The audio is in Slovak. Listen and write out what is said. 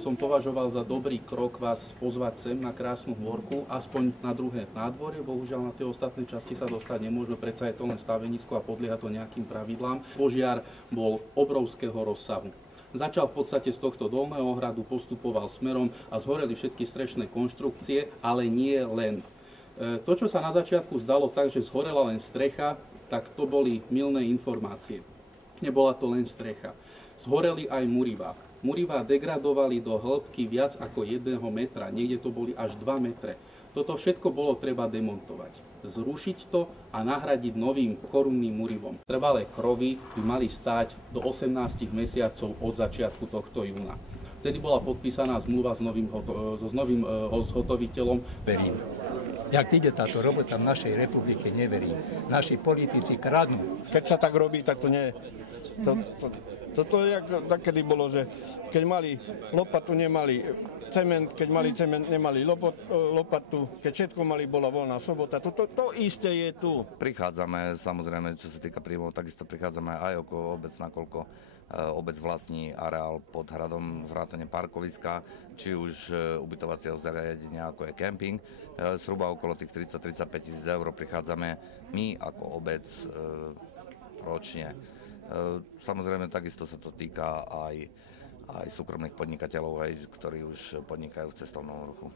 Som považoval za dobrý krok vás pozvať sem na krásnu hôrku, aspoň na druhé nádvorie. Bohužiaľ na tie ostatné časti sa dostať nemôžeme, predsa je to len stavenisko a podlieha to nejakým pravidlám. Požiar bol obrovského rozsahu. Začal v podstate z tohto dolného ohradu, postupoval smerom a zhoreli všetky strešné konštrukcie, ale nie len. To, čo sa na začiatku zdalo tak, že zhorela len strecha, tak to boli mylné informácie. Nebola to len strecha. Zhoreli aj murivá. Murivá degradovali do hĺbky viac ako 1 metra, niekde to boli až 2 metre. Toto všetko bolo treba demontovať, zrušiť to a nahradiť novým korunným murivom. Trvalé krovy by mali stáť do 18 mesiacov od začiatku tohto júna. Vtedy bola podpísaná zmluva s novým zhotoviteľom. Verím. Jak ide táto robota v našej republike, neverím. Naši politici kradnú. Keď sa tak robí, tak to nie. Toto je jak takedy bolo, že keď mali lopatu, nemali cement, keď mali cement, nemali lopatu, keď všetko mali, bola voľná sobota. To isté je tu. Prichádzame, samozrejme, čo sa týka príjmov, takisto prichádzame aj okolo obec, nakoľko obec vlastní areál pod hradom, vrátane parkoviska, či už ubytovacieho zariadenia, ako je kemping. Zhruba okolo tých 30-35 tisíc eur prichádzame my ako obec ročne. Samozrejme, takisto sa to týka aj súkromných podnikateľov, ktorí už podnikajú v cestovnom ruchu.